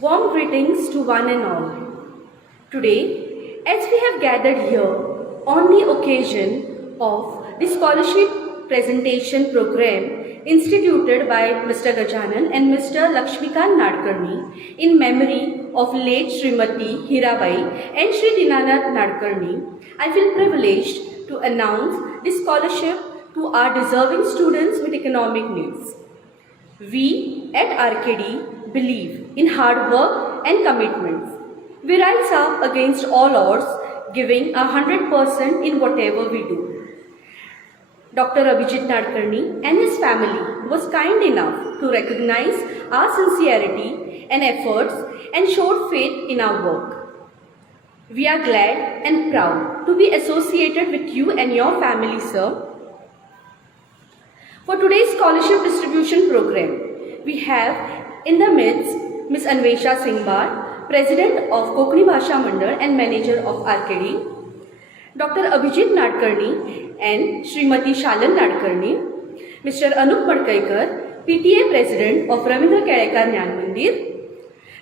Warm greetings to one and all. Today, as we have gathered here on the occasion of the scholarship presentation program instituted by Mr. Gajanan and Mr. Lakshmikant Nadkarni in memory of late Srimati Hirabai and Sri Dinanath Nadkarni, I feel privileged to announce the scholarship to our deserving students with economic needs. We at RKD believe in hard work and commitment. We rise up against all odds, giving 100% in whatever we do. Dr. Abhijit Nadkarni and his family was kind enough to recognize our sincerity and efforts and showed faith in our work. We are glad and proud to be associated with you and your family, sir. For today's scholarship distribution program, we have in the midst Ms. Anvesha Singhbar, President of Konkani Bhasha Mandal and Manager of RKD, Dr. Abhijit Nadkarni and Srimati Shalan Nadkarni, Mr. Anup Madkaikar, PTA President of Ravindra Kedekar Jnana Mandir,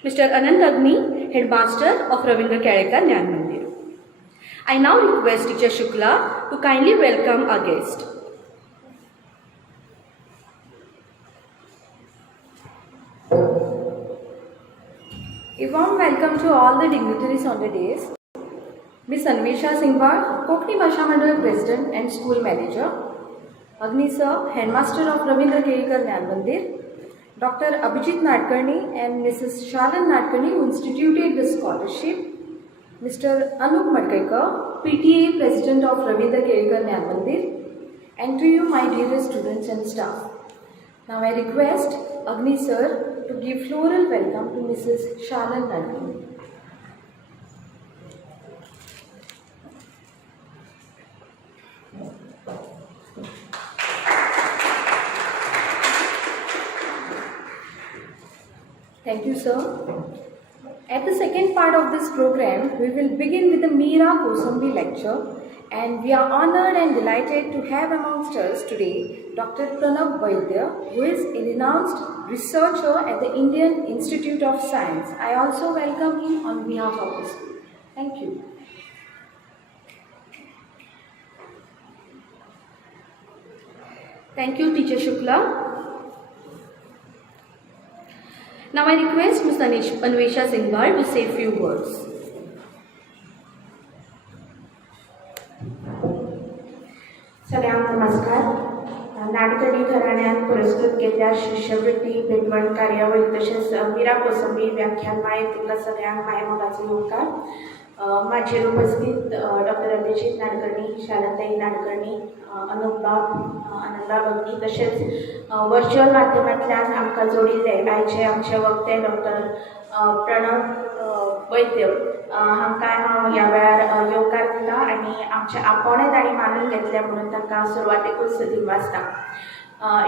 Mr. Anant Agni, Headmaster of Ravindra Kedekar Jnana Mandir. I now request Teacher Shukla to kindly welcome our guest. A warm welcome to all the dignitaries on the dais. Ms. Anvesha Singhbar, Konkani Bhasha Mandal President and School Manager. Agni Sir, Headmaster of Ravindra Kedekar Jnana Mandir. Dr. Abhijit Nadkarni and Mrs. Shalan Nadkarni who instituted the scholarship. Mr. Anup Madkaikar, PTA President of Ravindra Kedekar Jnana Mandir. And to you, my dearest students and staff. Now I request Agni Sir to give floral welcome to Mrs. Shalan Nadkarni. Thank you, sir. At the second part of this program, we will begin with the Meera Kosambi lecture, and we are honored and delighted to have amongst us today Dr. Pranav Vaidya, who is a renowned researcher at the Indian Institute of Science. I also welcome him on behalf of the school. Thank you. Thank you, Teacher Shukla. Now I request Ms. Anvesha Singhbar to say a few words. सगळ्यांना नमस्कार. नाडकर्णी घराण्यात पुरस्कृत केलेल्या शिष्यवृत्ती भेटवण कार्यावळी तसेच मीरा कोसंबी व्याख्यानमाळेत तुमका सगळ्यांक my मोगाचे उपकार. माझे उपस्थित डॉक्टर अभिजित नाडकर्णी, शालनताई नाडकर्णी, अनुपबाब, आनंदबाब अग्नी तसेच व्हर्च्युअल माध्यमांतल्यान आमकां जोडिल्ले आयचे आमचे वक्ते डॉक्टर प्रणव वैद्य हांकां हांव ह्या वेळार येवकार दिता आनी आमचे आपोवणे तांणी मानून घेतले म्हणून तांकां सुरवातेकूच दिवनासता.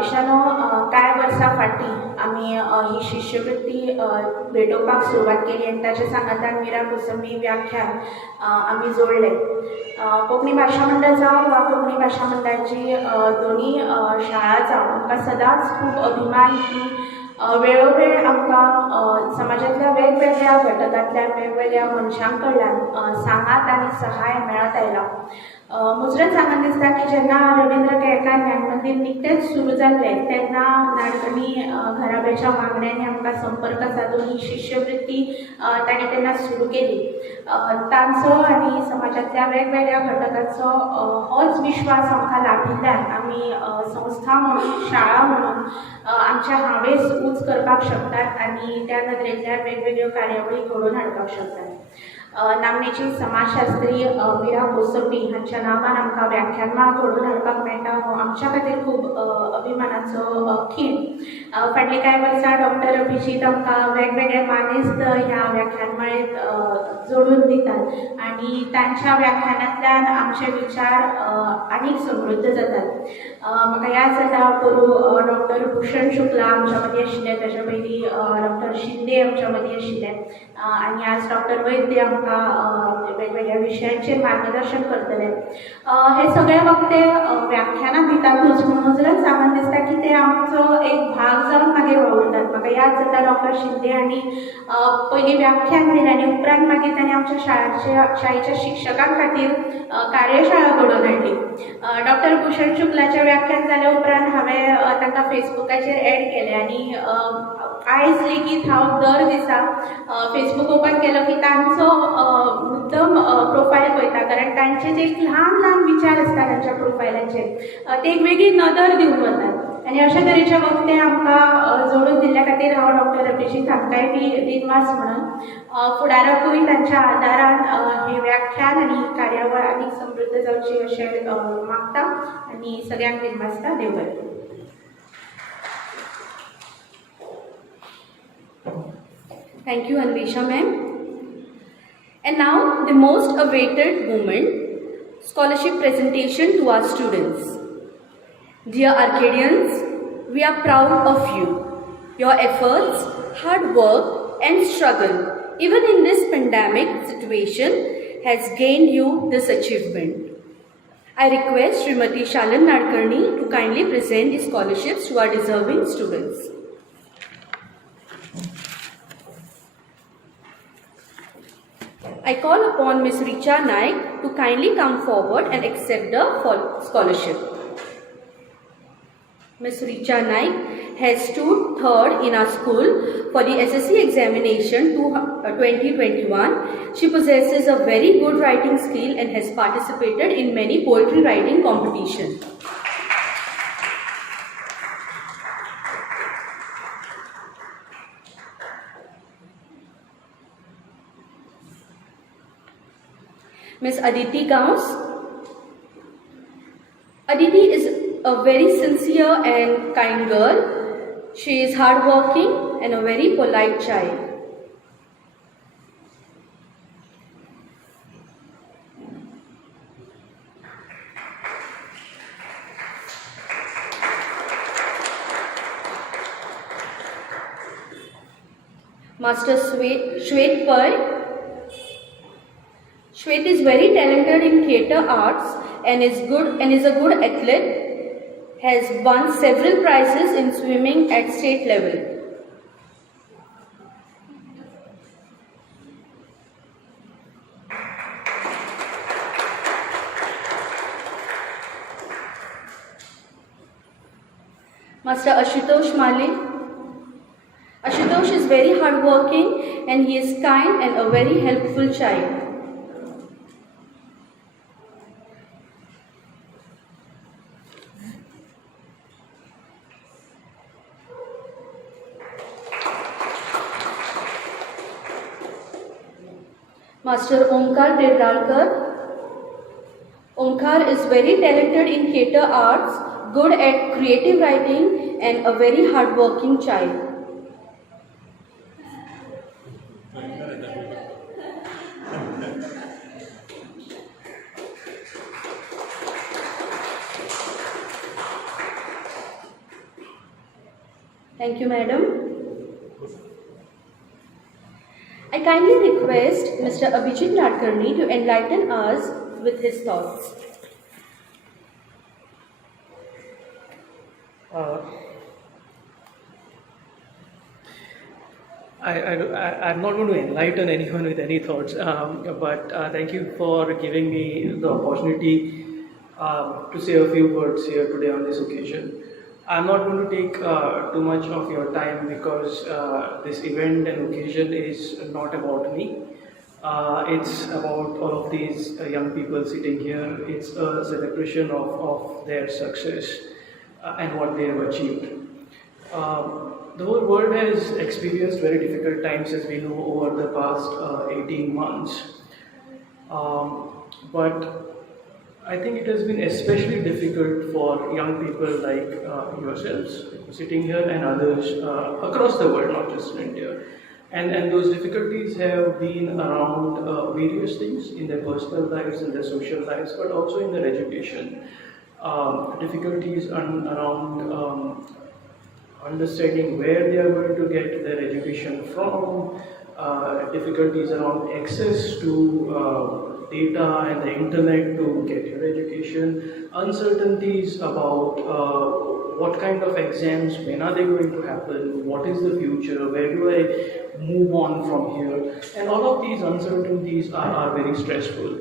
इश्टानो, कांय वर्सां फाटीं आमी ही शिश्यवृत्ती भेटोवपाक सुरवात केली आनी ताच्या सांगातान मीरा कोसंबी व्याख्यान आमी जोडले. कोंकणी भाशा मंडळ जावं वा कोंकणी भाशा मंडळाची दोनी शाळा जावं आमकां सदांच खूब अभिमान की वेळोवेळ आमकां समाजांतल्या वेगवेगळ्या घटकांतल्या वेगवेगळ्या मनशां कडल्यान सांगात आनी सहाय मेळत आयला. मुजरत सांगन दिसता की जेन्ना रवींद्र केळकार ज्ञान मंदिर निकतेंच सुरू जाल्लें तेन्ना नाडकर्णी घराब्याच्या वांगड्यांनी आमकां संपर्क साधून ही शिश्यवृत्ती तांणी तेन्ना सुरू केली. तांचो आनी समाजांतल्या वेगवेगळ्या घटकांचो होच विश्वास आमकां लाभिल्ल्यान आमी संस्था म्हणून शाळा म्हणून आमच्या हावेस उंच करपाक शकतात आनी त्या नदरेंतल्यान वेगवेगळ्यो कार्यावळी घडोवन हाडपाक शकतात. नामनेची समाजशास्त्री मीरा कोसंबी हांच्या नांवान आमकां व्याख्यानमाळ घडोवन हाडपाक मेळटा हो आमच्या खातीर खूब अभिमानाचो खीण. फाटलीं कांय वर्सां डॉक्टर अभिजीत आमकां वेगवेगळे मानेस्त ह्या व्याख्यानमाळेंत जोडून दितात आनी तांच्या व्याख्यानांतल्यान आमचे विचार आनीक समृद्ध जातात. म्हाका याद जाता पोरू डॉक्टर भूषण शुक्ला आमच्या मदीं आशिल्ले, ताच्या पयलीं डॉक्टर शिंदे आमच्या मदीं आशिल्ले आनी आज डॉक्टर वैद्य आमकां वेगवेगळ्या विशयांचेर मार्गदर्शन करतले. हे सगळे वक्ते व्याख्यानां दितातूच म्हणूनच आम्हाला दिसता की ते आमचो एक भाग जावन मागीर वावुरतात. म्हाका याद जाता डॉक्टर शिंदे हांणी पयलीं व्याख्यान दिलें आनी उपरांत मागीर तांणी आमच्या शाळेच्या शिक्षकां खातीर कार्यशाळा घडोवन हाडली. डॉक्टर भूषण शुक्लाचें व्याख्यान जाले उपरांत हांवें तांकां फेसबुकाचेर एड केलें आनी आयज लेगीत हांव दर दिसा फेसबूक ओपन केलो की तांचो मुद्दम प्रोफायल पळयता, कारण तांचे जे एक ल्हान ल्हान विचार आसता तांच्या प्रोफायलाचेर ते एक वेगळी नदर दिवन वतात. आनी अशा तरेचे वक्ते आमकां जोडून दिल्ल्या खातीर हांव डॉक्टर अभिजीत हांकांय बी दिनवास म्हणून फुडाराकूय तांच्या आदारान हे व्याख्यान आनी कार्यावळ आनीक समृद्ध जावची अशें मागता आनी सगळ्यांक दिनवासता. देव बरें. Thank you, Anvesha ma'am. And now, the most awaited moment, scholarship presentation to our students. Dear Arcadians, we are proud of you. Your efforts, hard work and struggle, even in this pandemic situation, has gained you this achievement. I request Srimati Shalan Nadkarni to kindly present the scholarships to our deserving students. I call upon Ms. Richa Naik to kindly come forward and accept the scholarship. Ms. Richa Naik has stood third in our school for the SSC examination 2021. She possesses a very good writing skill and has participated in many poetry writing competitions. Ms. Aditi Gaus. Aditi is a very sincere and kind girl. She is hardworking and a very polite child. Master Shwet Pai. Shwet is very talented in theatre arts and is a good athlete. Has won several prizes in swimming at state level. Master Ashutosh Male. Ashutosh is very hardworking and he is kind and a very helpful child. Master Omkar Dedralkar. Omkar is very talented in theatre arts, good at creative writing and a very hardworking child. Thank you, madam. I kindly request Mr. Abhijit Nadkarni to enlighten us with his thoughts. I'm not going to enlighten anyone with any thoughts, but thank you for giving me the opportunity to say a few words here today on this occasion. I'm not going to take too much of your time because this event and occasion is not about me. It's about all of these young people sitting here. It's a celebration of their success and what they have achieved. The whole world has experienced very difficult times, as we know, over the past 18 months. But I think it has been especially difficult for young people like yourselves sitting here and others across the world, not just in India. And those difficulties have been around various things in their personal lives, in their social lives, but also in their education. Difficulties around understanding where they are going to get their education from, difficulties around access to data and the internet to get your education, uncertainties about what kind of exams, when are they going to happen, what is the future, where do I move on from here, and all of these uncertainties are very stressful.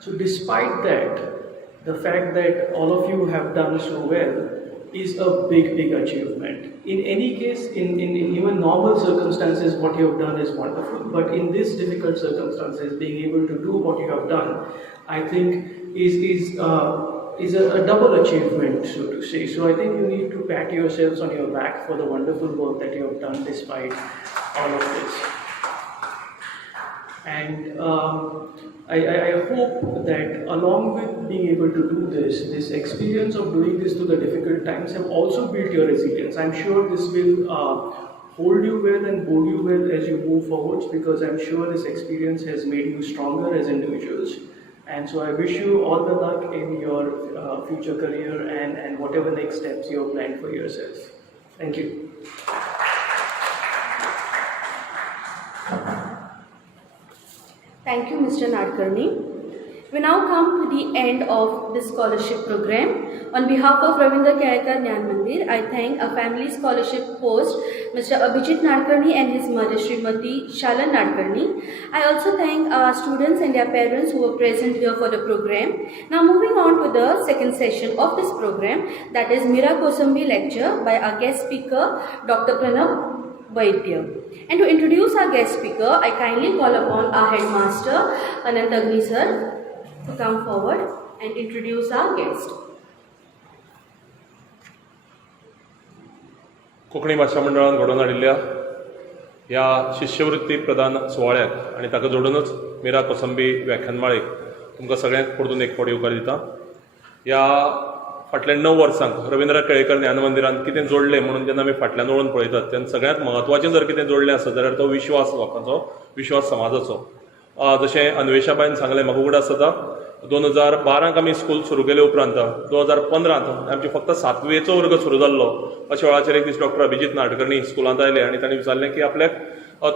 So despite that, the fact that all of you have done so well is a big achievement. In any case, in even normal circumstances, what you have done is wonderful. But in this difficult circumstances, being able to do what you have done, I think is a double achievement, so to say. So I think you need to pat yourselves on your back for the wonderful work that you have done despite all of this. And I hope that along with being able to do this experience of doing this through the difficult times have also built your resilience. I'm sure this will hold you well and hold you well as you move forwards, because I'm sure this experience has made you stronger as individuals. And so I wish you all the luck in your future career and whatever next steps you have planned for yourself. Thank you. Thank you, Mr. Nadkarni. We now come to the end of this scholarship program. On behalf of Ravindra Kelkar Jnana Mandir, I thank a family scholarship host, Mr. Abhijit Nadkarni and his mother, Srimati Shalan Nadkarni. I also thank our students and their parents who were present here for the program. Now moving on to the second session of this program, that is Mira Kosambi lecture by our guest speaker, Dr. Pranav Vaidya. And to introduce our guest speaker, I kindly call upon our headmaster, Anant Agni sir, to come forward and introduce our guest. Konkani भाशा मंडळान घडोवन हाडिल्ल्या ह्या शिश्यवृत्ती प्रदान सुवाळ्याक आनी ताका जोडूनच मिरा कोसंबी व्याख्यानमाळेक तुमकां सगळ्यांक परतून एक फावटी येवकार दिता. ह्या फाटल्या 9 वर्सांक रविंद्र केळेकर ज्ञान मंदिरान कितें जोडलें म्हणून जेन्ना आमी फाटल्यान वळून पळयतात तेन्ना सगळ्यांत म्हत्वाचें जर कितें जोडलें आसत जाल्यार तो विश्वास लोकांचो, विश्वास समाजाचो. जशें अन्वेषाबाईन सांगलें, म्हाका उगड आसता 2012 आमी स्कूल सुरू केले उपरांत 2015 आमची फक्त 7वेचो वर्ग सुरू जाल्लो. अशा वेळाचेर एक दीस डॉक्टर अभिजीत नाडकर्णी स्कुलांत आयले आनी तांणी विचारलें की आपल्याक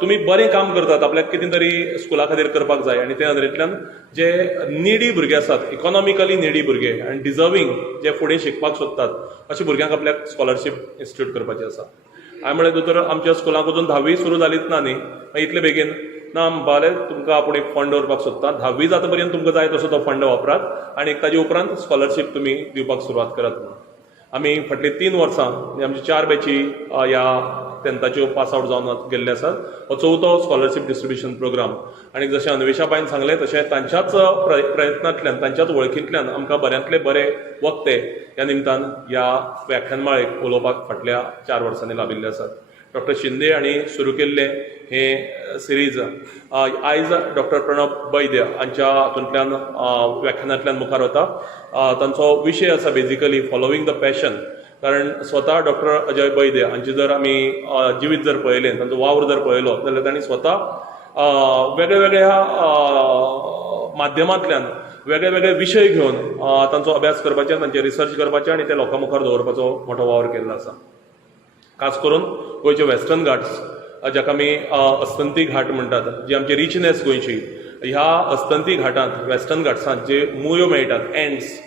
तुमी बरें काम करतात, आपल्याक कितें तरी स्कुला खातीर करपाक जाय. आनी ते नदरेंतल्यान जे निडी भुरगे आसात, इकॉनॉमिकली निडी भुरगे आनी डिजर्वींग जे फुडें शिकपाक सोदतात, अशा भुरग्यांक आपल्याक स्कॉलरशीप इन्स्टिट्यूट करपाची आसा. हांवें म्हळें दोतोर आमच्या स्कुलाक अजून 10वी सुरू जालीच ना न्ही, इतले बेगीन ना बाले तुमकां आपूण एक फंड दवरपाक सोदता, 10वी जाता पर्यंत तुमकां जाय तसो तो फंड वापरात आनी ताजे उपरांत स्कॉलरशीप तुमी दिवपाक सुरवात करात म्हणून. आमी फाटलीं 3 वर्सां आमची 4 बॅची ह्या 10थाच्यो पास आवट जावन गेल्ले आसात. हो 4थो स्कॉलरशीप डिस्ट्रिब्युशन प्रोग्राम. आनी जशें अन्वेषाबाईन सांगलें तशें तांच्याच प्रयत्नांतल्यान, तांच्याच वळखींतल्यान आमकां बऱ्यांतले बरे वक्ते ह्या निमतान ह्या व्याख्यानमाळेक उलोवपाक फाटल्या 4 वर्सांनी लाभिल्ले आसात. डॉक्टर शिंदे हांणी सुरू केल्लें हें सिरीज आयज डॉक्टर प्रणव वैद्य हांच्या हातूंतल्यान व्याख्यानांतल्यान मुखार वता. तांचो विशय आसा बेजिकली फॉलोवींग द पॅशन. कारण स्वता डॉक्टर अजय वैद्य हांचे जर आमी जिवीत जर पळयलें, तांचो वावर जर पळयलो जाल्यार तांणी स्वता वेगळ्या माध्यमांतल्यान वेगळे विशय घेवन तांचो अभ्यास करपाचे, तांचे रिसर्च करपाचे आनी ते लोकां मुखार दवरपाचो मोठो वावर केल्लो आसा. खास करून गोंयचे वेस्टर्न घाट्स, जाका आमी अस्तंती घाट म्हणटात, जी आमची रिचनेस गोंयची, ह्या अस्तंती घाटांत वेस्टर्न घाट्सांत जे मुळ्यो मेळटात, एंड्स,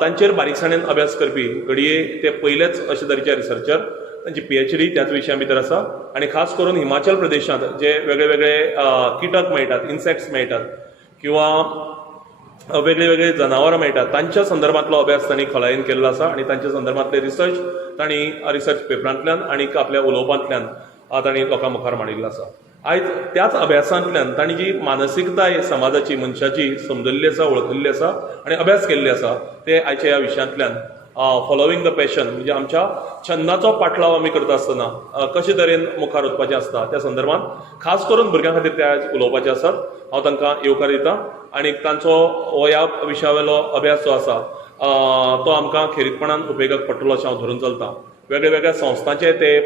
तांचेर बारीकसाणेन अभ्यास करपी घडये ते पयलेच अशे तरेचे रिसर्चर. तांची PhD त्याच विशया भितर आसा. आनी खास करून हिमाचल प्रदेशांत जे वेगळे किटक मेळटात, इन्सेक्ट्स मेळटात किंवा वेगळे जनावरां मेळटात, तांच्या संदर्भांतलो अभ्यास तांणी खोलायेन केल्लो आसा. आनी तांच्या संदर्भांतले रिसर्च तांणी रिसर्च पेपरांतल्यान आनी आपल्या उलोवपांतल्यान तांणी लोकां मुखार मांडिल्लो आसा. आयज त्याच अभ्यासांतल्यान तांणी जी मानसिकताय समाजाची, मनशाची समजल्ली आसा, वळखल्ली आसा आनी अभ्यास केल्ले आसा, ते आयच्या ह्या विशयांतल्यान फॉलोवींग द पॅशन, म्हणजे आमच्या छंदाचो पाठलाव आमी करता आसतना कशे तरेन मुखार वचपाचें आसता त्या संदर्भांत खास करून भुरग्यां खातीर ते आयज उलोवपाचे आसात. हांव तांकां येवकार दितां आनी तांचो हो ह्या विशया वेलो अभ्यास जो आसा तो आमकां खेरीतपणान उपेगाक पडटलो अशें हांव धरून चलतां. वेगळ्या संस्थांचे ते